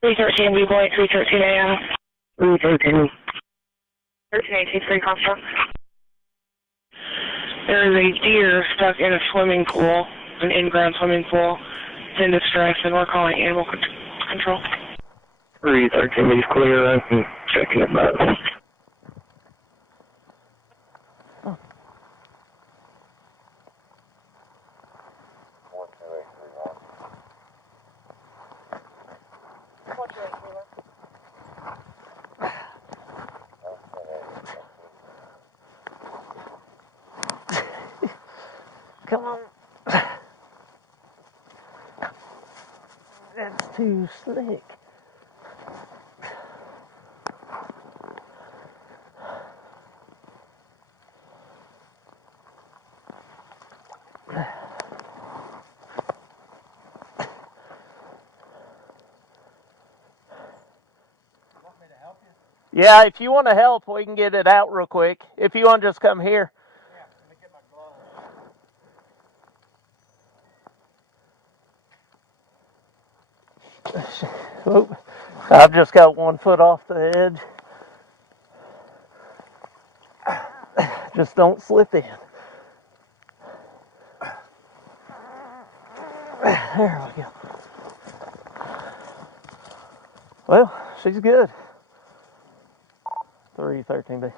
313 B-Boy, 313 AM. 313. 1383 construct. There is a deer stuck in a swimming pool, an in-ground swimming pool. It's in distress, and we're calling animal control. 313 is clear. I'm checking it back. Come on. That's too slick. Yeah, if you want to help, we can get it out real quick. If you want to just come here. Yeah, let me get my gloves. Oop. I've just got 1 foot off the edge. Just don't slip in. There we go. Well, she's good. 313B.